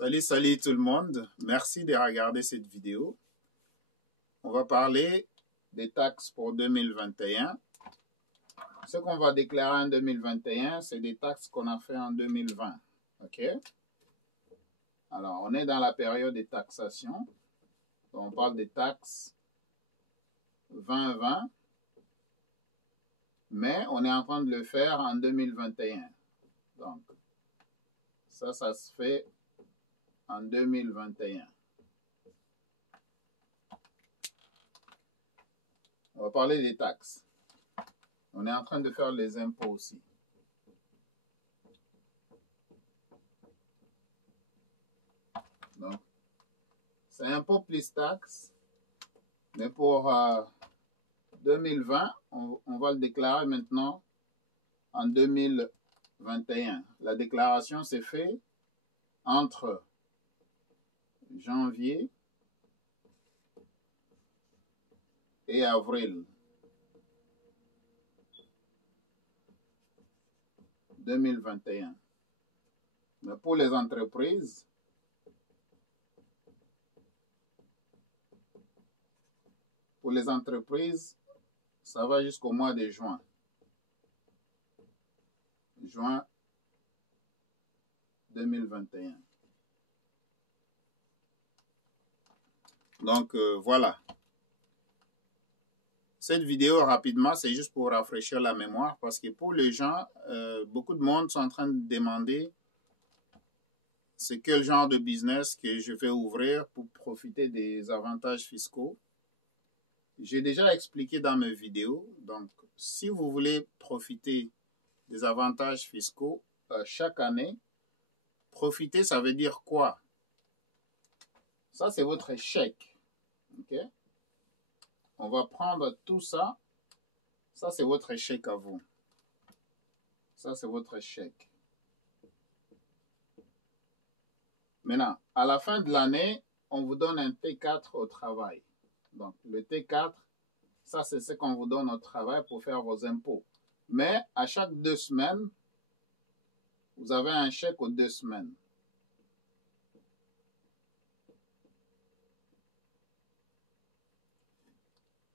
Salut tout le monde. Merci de regarder cette vidéo. On va parler des taxes pour 2021. Ce qu'on va déclarer en 2021, c'est des taxes qu'on a fait en 2020. OK? Alors, on est dans la période des taxations. Donc, on parle des taxes 2020. Mais on est en train de le faire en 2021. Donc, ça se fait en 2021. On va parler des taxes. On est en train de faire les impôts aussi. Donc, c'est impôt plus taxe. Mais pour 2020, on va le déclarer maintenant en 2021. La déclaration s'est faite entre janvier et avril 2021. Mais pour les entreprises, ça va jusqu'au mois de juin. Juin 2021. Donc, voilà. Cette vidéo, rapidement, c'est juste pour rafraîchir la mémoire parce que pour les gens, beaucoup de monde sont en train de demander c'est quel genre de business que je vais ouvrir pour profiter des avantages fiscaux. J'ai déjà expliqué dans mes vidéos. Donc, si vous voulez profiter des avantages fiscaux chaque année, profiter, ça veut dire quoi? Ça, c'est votre chèque. OK? On va prendre tout ça. Ça, c'est votre chèque à vous. Ça, c'est votre chèque. Maintenant, à la fin de l'année, on vous donne un T4 au travail. Donc, le T4, ça, c'est ce qu'on vous donne au travail pour faire vos impôts. Mais à chaque 2 semaines, vous avez un chèque aux 2 semaines.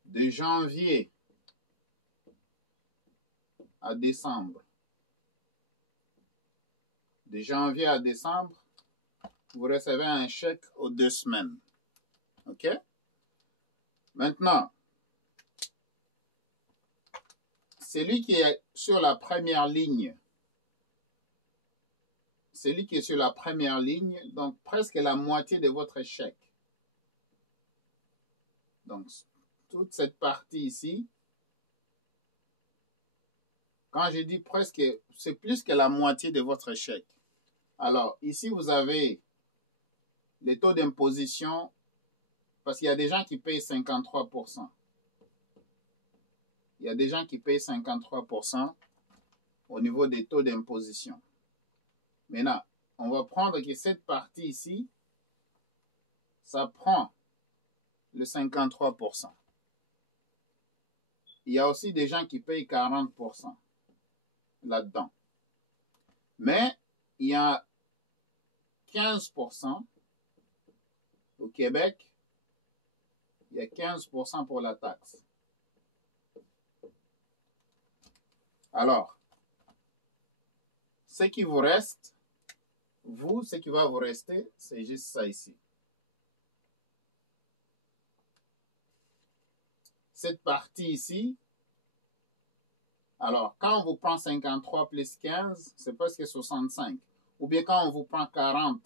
De janvier à décembre. De janvier à décembre, vous recevez un chèque aux 2 semaines. OK? Maintenant, celui qui est sur la première ligne, donc presque la moitié de votre chèque. Donc, toute cette partie ici, quand je dis presque, c'est plus que la moitié de votre chèque. Alors, ici, vous avez les taux d'imposition, parce qu'il y a des gens qui payent 53%. Il y a des gens qui payent 53% au niveau des taux d'imposition. Maintenant, on va prendre que cette partie ici, ça prend le 53%. Il y a aussi des gens qui payent 40% là-dedans. Mais il y a 15% au Québec, il y a 15% pour la taxe. Alors, ce qui vous reste, ce qui va vous rester, c'est juste ça ici. Cette partie ici, alors, quand on vous prend 53 plus 15, c'est presque 65. Ou bien quand on vous prend 40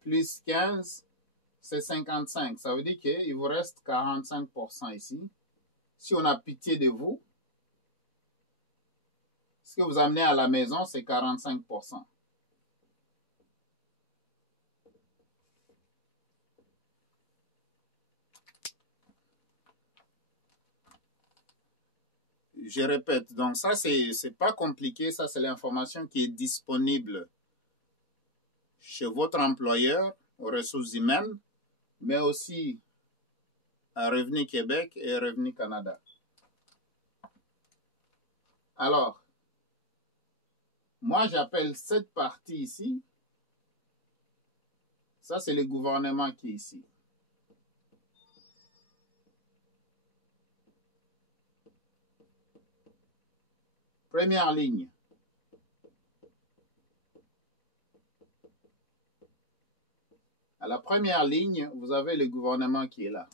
plus 15, c'est 55. Ça veut dire qu'il vous reste 45% ici. Si on a pitié de vous, ce que vous amenez à la maison, c'est 45%. Je répète, donc ça, c'est pas compliqué. Ça, c'est l'information qui est disponible chez votre employeur aux ressources humaines, mais aussi à Revenu Québec et Revenu Canada. Alors, moi, j'appelle cette partie ici, Ça, c'est le gouvernement qui est ici. Première ligne. À la première ligne, vous avez le gouvernement qui est là.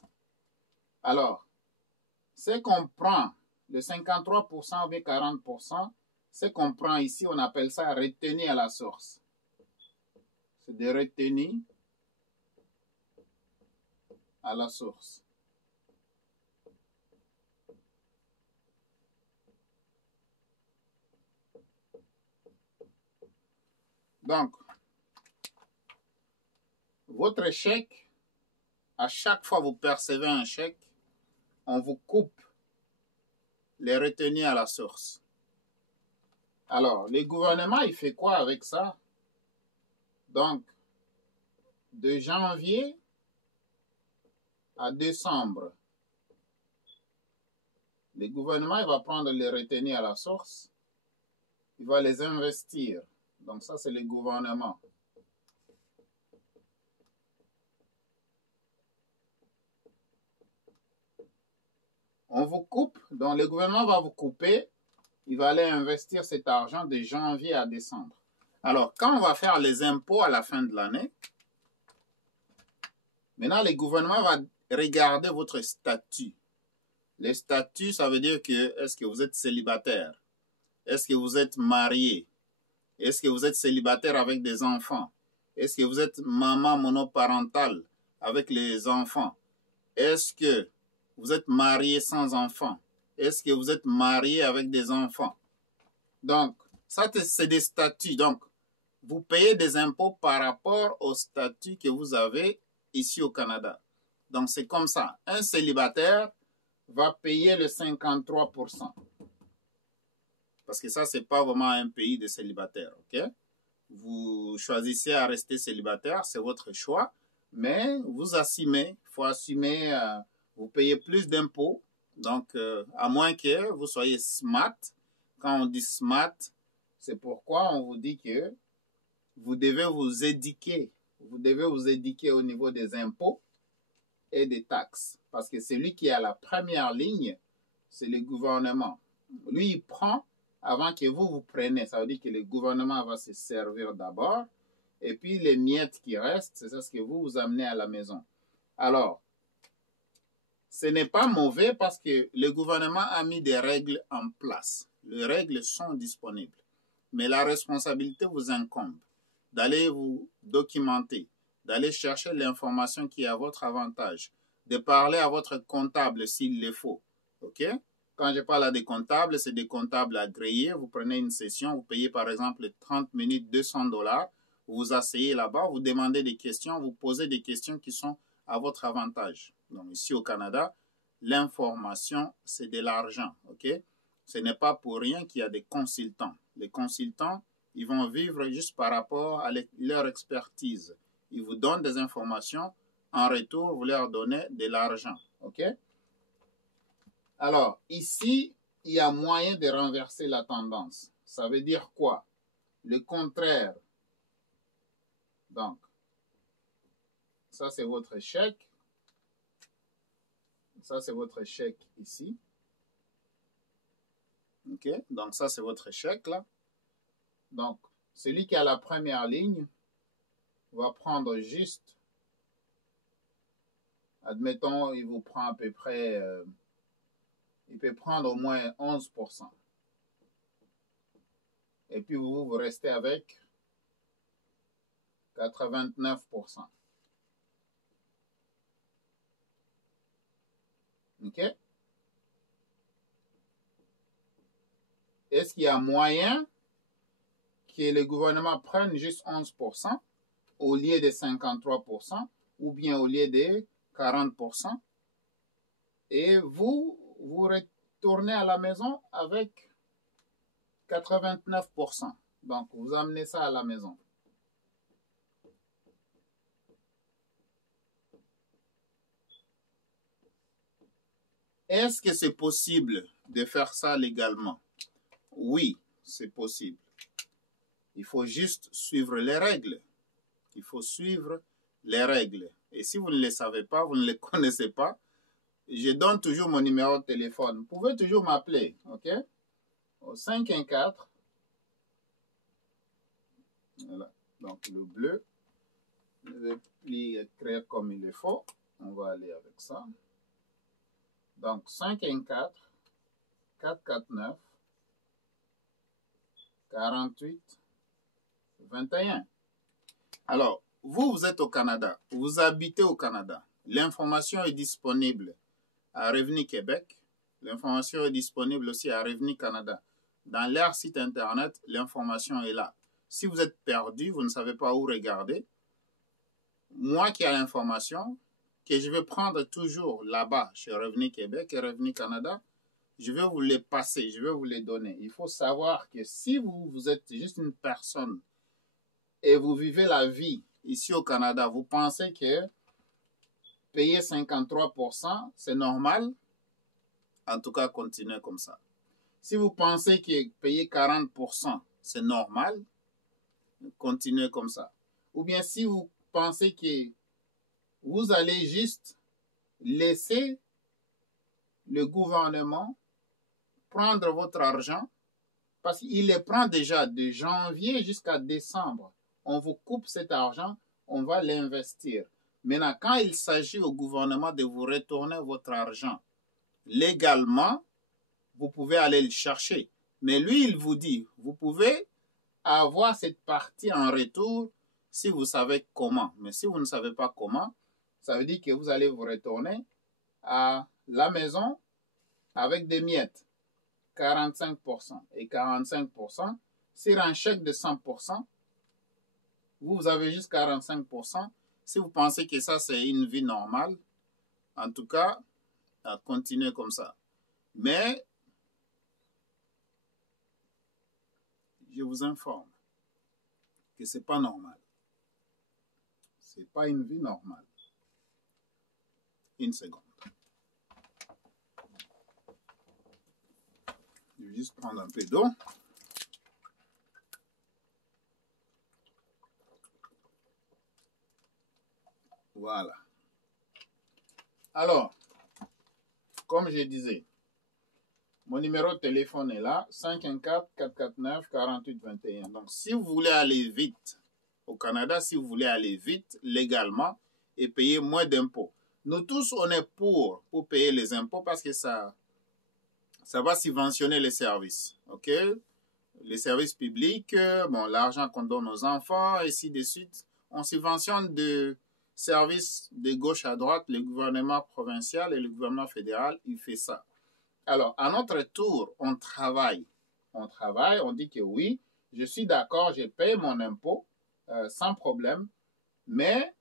Alors, c'est qu'on prend le 53% ou bien 40%, c'est qu'on prend ici, on appelle ça retenue à la source. C'est des retenues à la source. Donc, votre chèque, à chaque fois que vous percevez un chèque, on vous coupe les retenues à la source. Alors, le gouvernement, il fait quoi avec ça? Donc, de janvier à décembre, le gouvernement il va prendre les retenues à la source, il va les investir. Donc, ça, c'est le gouvernement. On vous coupe, donc le gouvernement va vous couper, il va aller investir cet argent de janvier à décembre. Alors, quand on va faire les impôts à la fin de l'année, maintenant, le gouvernement va regarder votre statut. Le statut, ça veut dire que est-ce que vous êtes célibataire? Est-ce que vous êtes marié? Est-ce que vous êtes célibataire avec des enfants? Est-ce que vous êtes maman monoparentale avec les enfants? Est-ce que vous êtes marié sans enfants? Est-ce que vous êtes marié avec des enfants? Donc, ça, c'est des statuts. Donc, vous payez des impôts par rapport au statut que vous avez ici au Canada. Donc, c'est comme ça. Un célibataire va payer le 53%. Parce que ça, ce n'est pas vraiment un pays de célibataires, ok? Vous choisissez à rester célibataire, c'est votre choix, mais vous assumez, il faut assumer, vous payez plus d'impôts, donc à moins que vous soyez smart. Quand on dit smart, c'est pourquoi on vous dit que vous devez vous éduquer au niveau des impôts et des taxes, parce que celui qui est à la première ligne, c'est le gouvernement. Lui, il prend avant que vous preniez. Ça veut dire que le gouvernement va se servir d'abord, et puis les miettes qui restent, c'est ça ce que vous amenez à la maison. Alors, ce n'est pas mauvais parce que le gouvernement a mis des règles en place. Les règles sont disponibles, mais la responsabilité vous incombe d'aller vous documenter, d'aller chercher l'information qui est à votre avantage, de parler à votre comptable s'il le faut. OK? Quand je parle à des comptables, c'est des comptables agréés. Vous prenez une session, vous payez par exemple 30 minutes, $200. Vous vous asseyez là-bas, vous demandez des questions, vous posez des questions qui sont à votre avantage. Donc ici au Canada, l'information, c'est de l'argent. OK? Ce n'est pas pour rien qu'il y a des consultants. Les consultants, ils vont vivre juste par rapport à leur expertise. Ils vous donnent des informations. En retour, vous leur donnez de l'argent. OK? Alors, ici, il y a moyen de renverser la tendance. Ça veut dire quoi? Le contraire. Donc, ça, c'est votre chèque. Ça, c'est votre chèque ici. OK? Donc, ça, c'est votre chèque, là. Donc, celui qui est à la première ligne va prendre juste, admettons, il vous prend à peu près, il peut prendre au moins 11%. Et puis, vous restez avec 89%. OK? Est-ce qu'il y a moyen que le gouvernement prenne juste 11% au lieu de 53% ou bien au lieu de 40% et vous retournez à la maison avec 89%. Donc, vous amenez ça à la maison. Est-ce que c'est possible de faire ça légalement? Oui, c'est possible. Il faut juste suivre les règles. Il faut suivre les règles. Et si vous ne les savez pas, vous ne les connaissez pas, je donne toujours mon numéro de téléphone. Vous pouvez toujours m'appeler, ok? Au 514. Voilà. Donc le bleu, je vais écrire comme il le faut. On va aller avec ça. Donc 514 449 48 21. Alors, vous êtes au Canada, vous habitez au Canada. L'information est disponible à Revenu Québec. L'information est disponible aussi à Revenu Canada. Dans leur site internet, l'information est là. Si vous êtes perdu, vous ne savez pas où regarder, moi qui ai l'information, que je vais prendre toujours là-bas chez Revenu Québec et Revenu Canada, je vais vous les passer, je vais vous les donner. Il faut savoir que si vous êtes juste une personne et vous vivez la vie ici au Canada, vous pensez que payer 53%, c'est normal, en tout cas, continuez comme ça. Si vous pensez que payer 40%, c'est normal, continuez comme ça. Ou bien si vous pensez que vous allez juste laisser le gouvernement prendre votre argent, parce qu'il les prend déjà de janvier jusqu'à décembre. On vous coupe cet argent, on va l'investir. Maintenant, quand il s'agit au gouvernement de vous retourner votre argent légalement, vous pouvez aller le chercher. Mais lui, il vous dit, vous pouvez avoir cette partie en retour si vous savez comment. Mais si vous ne savez pas comment, ça veut dire que vous allez vous retourner à la maison avec des miettes. 45% et 45%. Sur un chèque de 100%, vous avez juste 45%. Si vous pensez que ça, c'est une vie normale, en tout cas, continuez comme ça. Mais, je vous informe que ce n'est pas normal. Ce n'est pas une vie normale. Une seconde. Je vais juste prendre un peu d'eau. Voilà. Alors, comme je disais, mon numéro de téléphone est là, 514-449-4821. Donc, si vous voulez aller vite au Canada, si vous voulez aller vite légalement et payer moins d'impôts. Nous tous, on est pour payer les impôts parce que ça va subventionner les services. OK? Les services publics, bon, l'argent qu'on donne aux enfants, et ainsi de suite. On subventionne de services de gauche à droite, le gouvernement provincial et le gouvernement fédéral, il fait ça. Alors, à notre tour, on travaille. On dit que oui, je suis d'accord, je paye mon impôt sans problème, mais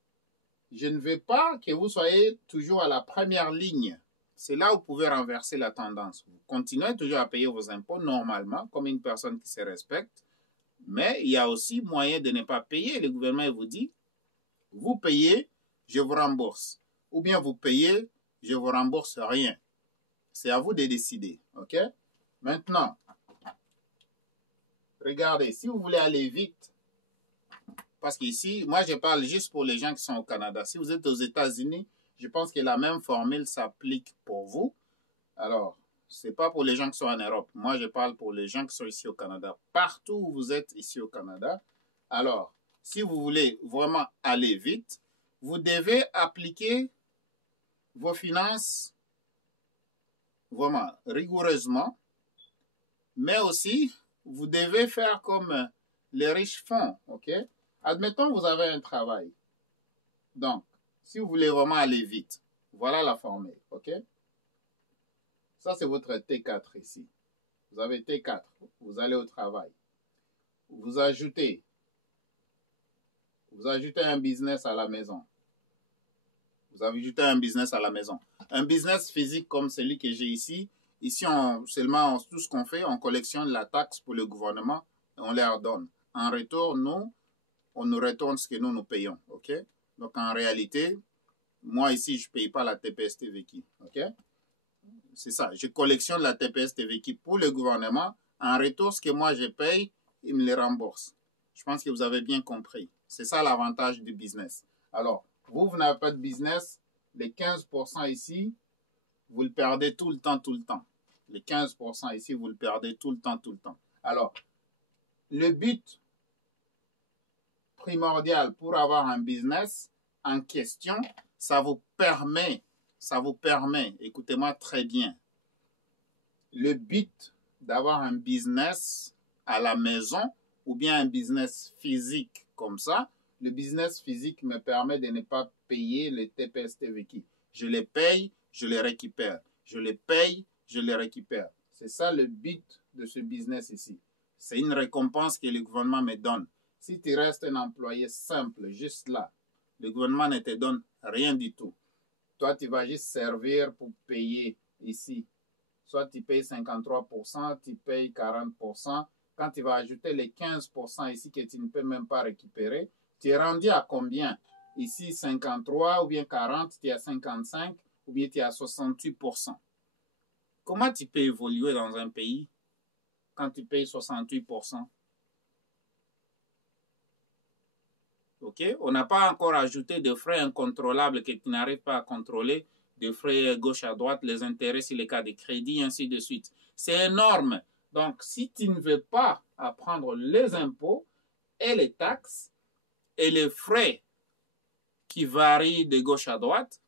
je ne veux pas que vous soyez toujours à la première ligne. C'est là où vous pouvez renverser la tendance. Vous continuez toujours à payer vos impôts normalement, comme une personne qui se respecte, mais il y a aussi moyen de ne pas payer. Le gouvernement vous dit, vous payez, je vous rembourse. Ou bien vous payez, je ne vous rembourse rien. C'est à vous de décider. OK? Maintenant, regardez, si vous voulez aller vite, parce qu'ici, moi, je parle juste pour les gens qui sont au Canada. Si vous êtes aux États-Unis, je pense que la même formule s'applique pour vous. Alors, ce n'est pas pour les gens qui sont en Europe. Moi, je parle pour les gens qui sont ici au Canada. Partout où vous êtes ici au Canada, alors, si vous voulez vraiment aller vite, vous devez appliquer vos finances vraiment rigoureusement, mais aussi, vous devez faire comme les riches font, ok? Admettons, vous avez un travail. Donc, si vous voulez vraiment aller vite, voilà la formule, ok? Ça, c'est votre T4 ici. Vous avez T4, vous allez au travail. Vous ajoutez un business à la maison. Vous ajoutez un business à la maison. Un business physique comme celui que j'ai ici. Ici, tout ce qu'on fait, on collectionne la taxe pour le gouvernement et on leur donne. En retour, on nous retourne ce que nous payons. OK? Donc, en réalité, moi ici, je ne paye pas la TPS-TVQ. OK? C'est ça. Je collectionne la TPS-TVQ pour le gouvernement. En retour, ce que moi je paye, il me les rembourse. Je pense que vous avez bien compris. C'est ça l'avantage du business. Alors, Vous n'avez pas de business, les 15% ici, vous le perdez tout le temps, tout le temps. Les 15% ici, vous le perdez tout le temps, tout le temps. Alors, le but primordial pour avoir un business en question, ça vous permet, écoutez-moi très bien, le but d'avoir un business à la maison ou bien un business physique comme ça, le business physique me permet de ne pas payer les TPS-TVQ. Je les paye, je les récupère. Je les paye, je les récupère. C'est ça le but de ce business ici. C'est une récompense que le gouvernement me donne. Si tu restes un employé simple, juste là, le gouvernement ne te donne rien du tout. Toi, tu vas juste servir pour payer ici. Soit tu payes 53%, tu payes 40%. Quand tu vas ajouter les 15% ici que tu ne peux même pas récupérer, tu es rendu à combien? Ici, 53 ou bien 40, tu es à 55 ou bien tu es à 68%. Comment tu peux évoluer dans un pays quand tu payes 68%? Ok? On n'a pas encore ajouté de frais incontrôlables que tu n'arrives pas à contrôler, de frais gauche à droite, les intérêts sur les cas de crédit, ainsi de suite. C'est énorme. Donc, si tu ne veux pas apprendre les impôts et les taxes et les frais qui varient de gauche à droite,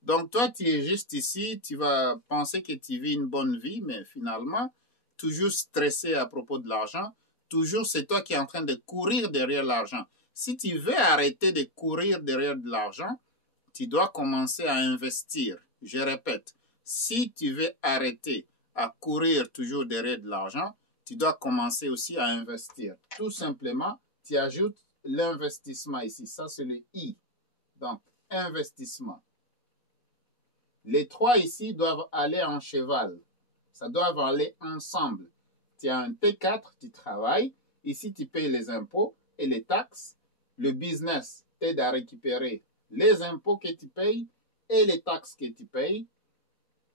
donc toi, tu es juste ici, tu vas penser que tu vis une bonne vie, mais finalement, toujours stressé à propos de l'argent, toujours c'est toi qui es en train de courir derrière l'argent. Si tu veux arrêter de courir derrière de l'argent, tu dois commencer à investir. Je répète, si tu veux arrêter à courir toujours derrière de l'argent, tu dois commencer aussi à investir. Tout simplement, tu ajoutes l'investissement ici. Ça, c'est le I. Donc, investissement. Les trois ici doivent aller en cheval. Ça doit aller ensemble. Tu as un T4, tu travailles. Ici, tu payes les impôts et les taxes. Le business t'aide à récupérer les impôts que tu payes et les taxes que tu payes.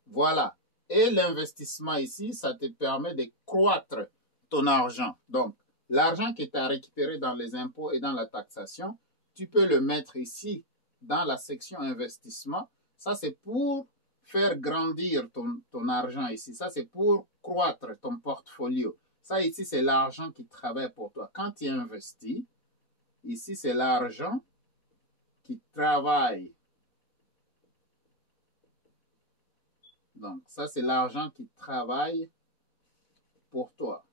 Voilà. Et l'investissement ici, ça te permet de croître ton argent. Donc, l'argent que tu as récupéré dans les impôts et dans la taxation, tu peux le mettre ici dans la section investissement. Ça, c'est pour faire grandir ton argent ici. Ça, c'est pour croître ton portfolio. Ça, ici, c'est l'argent qui travaille pour toi. Quand tu investis, ici, c'est l'argent qui travaille. Donc, ça, c'est l'argent qui travaille pour toi.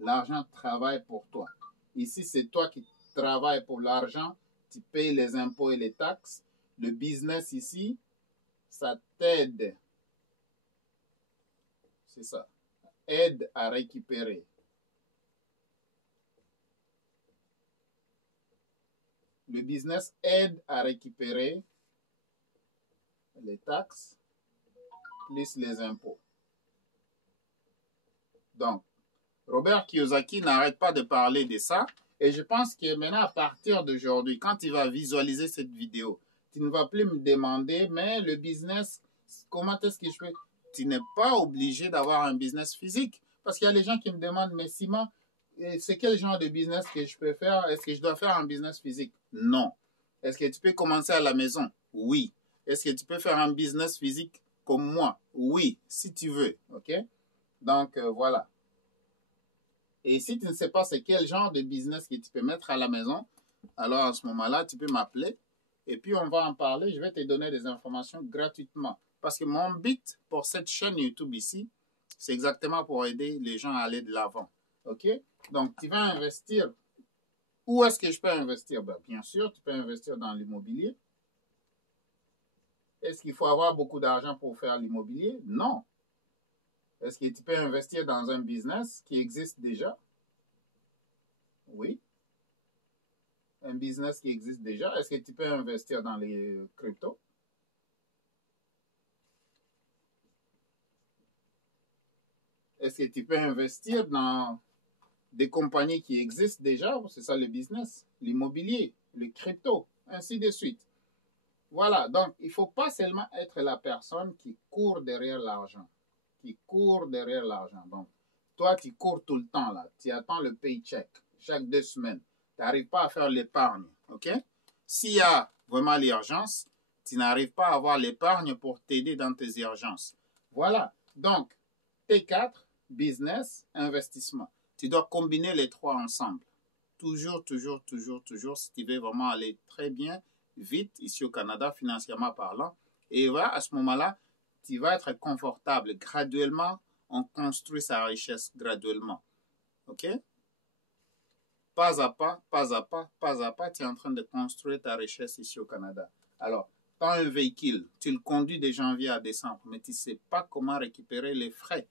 L'argent travaille pour toi. Ici, c'est toi qui travailles pour l'argent. Tu payes les impôts et les taxes. Le business ici, ça t'aide. C'est ça. Aide à récupérer. Le business aide à récupérer les taxes plus les impôts. Donc, Robert Kiyosaki n'arrête pas de parler de ça. Et je pense que maintenant, à partir d'aujourd'hui, quand tu vas visualiser cette vidéo, tu ne vas plus me demander, mais le business, comment est-ce que je fais? Tu n'es pas obligé d'avoir un business physique. Parce qu'il y a les gens qui me demandent, mais Simon, c'est quel genre de business que je peux faire? Est-ce que je dois faire un business physique? Non. Est-ce que tu peux commencer à la maison? Oui. Est-ce que tu peux faire un business physique comme moi? Oui, si tu veux. OK? Donc, voilà. Et si tu ne sais pas c'est quel genre de business que tu peux mettre à la maison, alors à ce moment-là, tu peux m'appeler et puis on va en parler. Je vais te donner des informations gratuitement. Parce que mon but pour cette chaîne YouTube ici, c'est exactement pour aider les gens à aller de l'avant. OK? Donc, tu vas investir. Où est-ce que je peux investir? Ben, bien sûr, tu peux investir dans l'immobilier. Est-ce qu'il faut avoir beaucoup d'argent pour faire l'immobilier? Non. Est-ce que tu peux investir dans un business qui existe déjà? Oui. Un business qui existe déjà. Est-ce que tu peux investir dans les cryptos? Est-ce que tu peux investir dans des compagnies qui existent déjà? C'est ça le business. L'immobilier, le crypto, ainsi de suite. Voilà, donc il ne faut pas seulement être la personne qui court derrière l'argent. Qui court derrière l'argent. Donc, toi, tu cours tout le temps là. Tu attends le paycheck chaque 2 semaines. Tu n'arrives pas à faire l'épargne. OK? S'il y a vraiment l'urgence, tu n'arrives pas à avoir l'épargne pour t'aider dans tes urgences. Voilà. Donc, T4, business, investissement. Tu dois combiner les trois ensemble. Toujours, toujours, toujours, toujours, si tu veux vraiment aller très bien, vite, ici au Canada, financièrement parlant. Et voilà, à ce moment-là, tu vas être confortable. Graduellement, on construit sa richesse graduellement. OK? Pas à pas, pas à pas, pas à pas, tu es en train de construire ta richesse ici au Canada. Alors, tu as un véhicule, tu le conduis de janvier à décembre, mais tu ne sais pas comment récupérer les frais.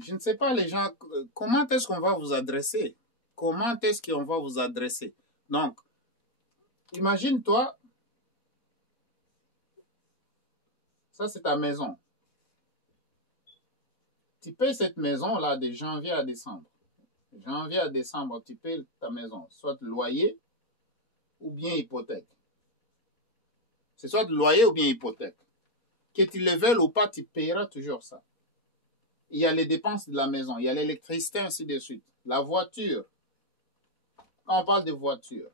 Je ne sais pas, les gens, comment est-ce qu'on va vous adresser? Comment est-ce qu'on va vous adresser? Donc, imagine-toi, ça c'est ta maison. Tu payes cette maison-là de janvier à décembre. Janvier à décembre, tu payes ta maison, soit loyer ou bien hypothèque. C'est soit loyer ou bien hypothèque. Que tu le veuilles ou pas, tu payeras toujours ça. Il y a les dépenses de la maison, il y a l'électricité, ainsi de suite. La voiture. Quand on parle de voiture,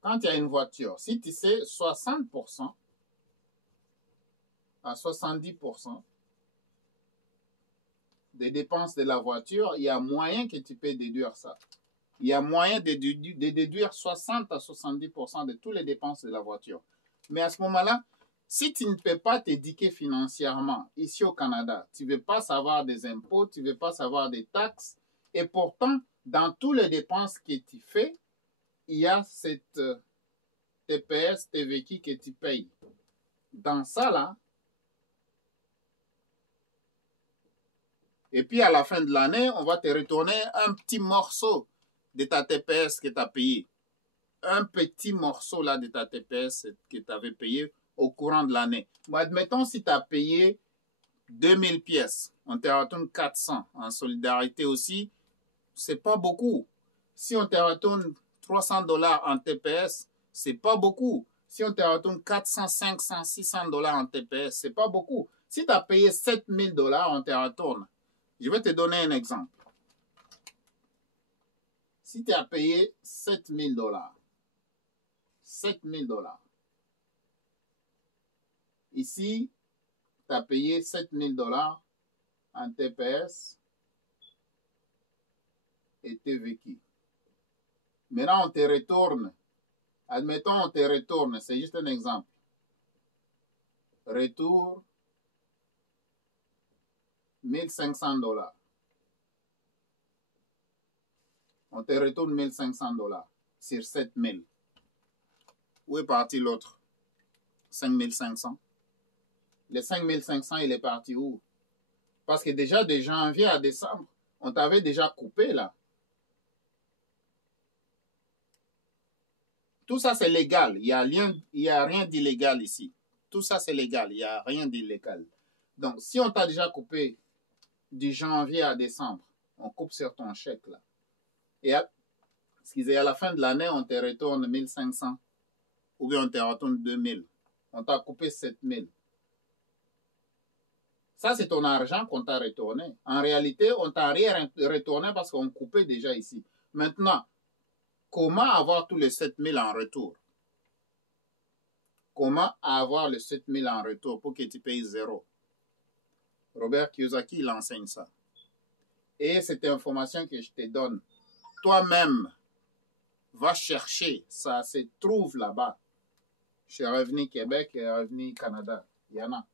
quand il y a une voiture, si tu sais 60% à 70% des dépenses de la voiture, il y a moyen que tu peux déduire ça. Il y a moyen de déduire 60 à 70% de toutes les dépenses de la voiture. Mais à ce moment-là, si tu ne peux pas t'éduquer financièrement ici au Canada, tu ne veux pas savoir des impôts, tu ne veux pas savoir des taxes, et pourtant, dans toutes les dépenses que tu fais, il y a cette TPS, TVQ que tu payes. Dans ça, là, et puis à la fin de l'année, on va te retourner un petit morceau de ta TPS que tu as payé. Un petit morceau là de ta TPS que tu avais payé au courant de l'année. Bon, admettons si tu as payé 2000 pièces, on te retourne 400. En solidarité aussi, c'est pas beaucoup. Si on te retourne 300 $ en TPS, c'est pas beaucoup. Si on te retourne 400, 500, 600 $ en TPS, c'est pas beaucoup. Si tu as payé 7000 $, on te retourne. Je vais te donner un exemple. Si tu as payé 7000 $, 7000 $. Ici, tu as payé 7000 $ en TPS et TVQ. Maintenant, on te retourne. Admettons, on te retourne. C'est juste un exemple. Retour 1500 $. On te retourne 1500 $ sur 7000. Où est parti l'autre? 5500. Les 5500, il est parti où? Parce que déjà, de janvier à décembre, on t'avait déjà coupé là. Tout ça, c'est légal. Il n'y a rien d'illégal ici. Tout ça, c'est légal. Il n'y a rien d'illégal. Donc, si on t'a déjà coupé du janvier à décembre, on coupe sur ton chèque là. Et à la fin de l'année, on te retourne 1500. Ou bien on te retourne 2000. On t'a coupé 7000. Ça, c'est ton argent qu'on t'a retourné. En réalité, on t'a rien retourné parce qu'on coupait déjà ici. Maintenant, comment avoir tous les 7000 en retour? Comment avoir les 7000 en retour pour que tu payes zéro? Robert Kiyosaki, il enseigne ça. Et cette information que je te donne, toi-même, va chercher. Ça se trouve là-bas. Chez Revenu Québec et Revenu Canada. Il y en a.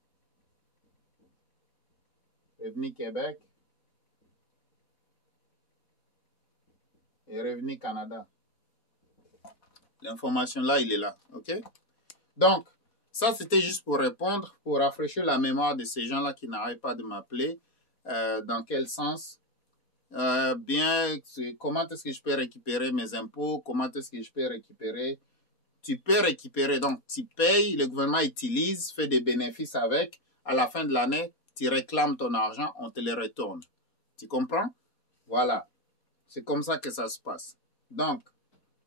Revenu Québec et Revenu Canada. L'information là, il est là. OK? Donc, ça, c'était juste pour répondre, pour rafraîchir la mémoire de ces gens-là qui n'arrêtent pas de m'appeler. Dans quel sens? Comment est-ce que je peux récupérer mes impôts? Comment est-ce que je peux récupérer? Tu peux récupérer. Donc, tu payes, le gouvernement utilise, fait des bénéfices avec. À la fin de l'année, tu réclames ton argent, on te le retourne. Tu comprends? Voilà. C'est comme ça que ça se passe. Donc,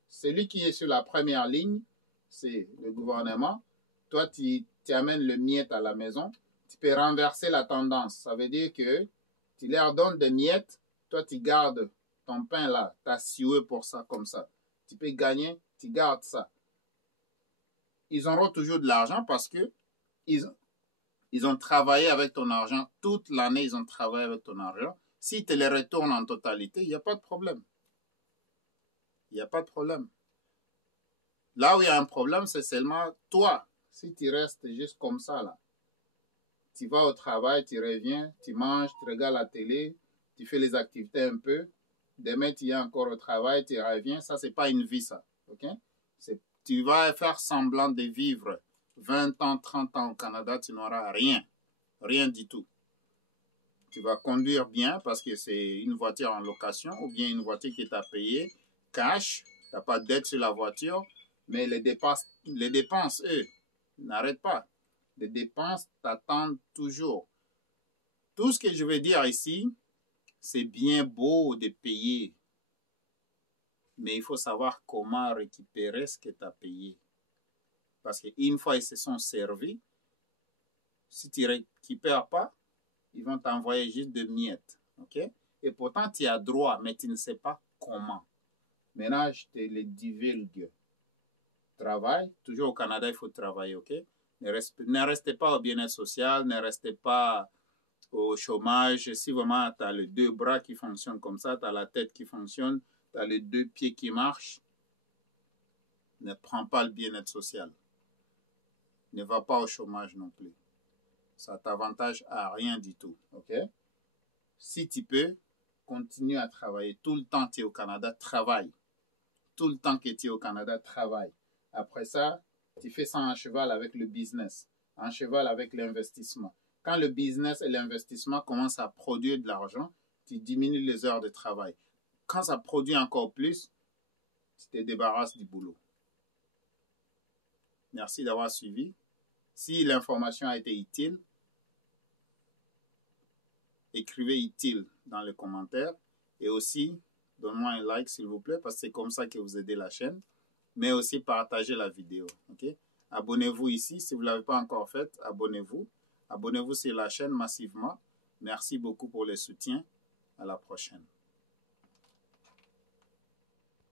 celui qui est sur la première ligne, c'est le gouvernement. Toi, tu amènes le miette à la maison. Tu peux renverser la tendance. Ça veut dire que tu leur donnes des miettes, toi tu gardes ton pain là, tu as sué pour ça comme ça. Tu peux gagner, tu gardes ça. Ils auront toujours de l'argent parce que ils ont travaillé avec ton argent. Toute l'année, ils ont travaillé avec ton argent. S'ils te les retournent en totalité, il n'y a pas de problème. Il n'y a pas de problème. Là où il y a un problème, c'est seulement toi. Si tu restes juste comme ça, là, tu vas au travail, tu reviens, tu manges, tu regardes la télé, tu fais les activités un peu. Demain, tu es encore au travail, tu reviens. Ça, ce n'est pas une vie, ça. Okay? Tu vas faire semblant de vivre 20 ans, 30 ans au Canada, tu n'auras rien. Rien du tout. Tu vas conduire bien parce que c'est une voiture en location ou bien une voiture qui est à payer cash. Tu n'as pas de dette sur la voiture, mais les dépenses, eux, n'arrêtent pas. Les dépenses t'attendent toujours. Tout ce que je veux dire ici, c'est bien beau de payer, mais il faut savoir comment récupérer ce que tu as payé. Parce qu'une fois ils se sont servis, si tu ne récupères pas, ils vont t'envoyer juste de miettes. Okay? Et pourtant, tu as droit, mais tu ne sais pas comment. Maintenant, je te le divulgue. Travail, toujours au Canada, il faut travailler, ok? Ne restez pas au bien-être social, ne restez pas au chômage. Si vraiment tu as les deux bras qui fonctionnent comme ça, tu as la tête qui fonctionne, tu as les deux pieds qui marchent, ne prends pas le bien-être social. Ne va pas au chômage non plus. Ça t'avantage à rien du tout, ok? Si tu peux, continue à travailler. Tout le temps que tu es au Canada, travaille. Tout le temps que tu es au Canada, travaille. Après ça, tu fais ça en cheval avec le business, en cheval avec l'investissement. Quand le business et l'investissement commencent à produire de l'argent, tu diminues les heures de travail. Quand ça produit encore plus, tu te débarrasses du boulot. Merci d'avoir suivi. Si l'information a été utile, écrivez utile dans les commentaires et aussi donne-moi un like s'il vous plaît parce que c'est comme ça que vous aidez la chaîne, mais aussi partagez la vidéo. Okay? Abonnez-vous ici si vous ne l'avez pas encore fait, abonnez-vous. Abonnez-vous sur la chaîne massivement. Merci beaucoup pour le soutien. À la prochaine.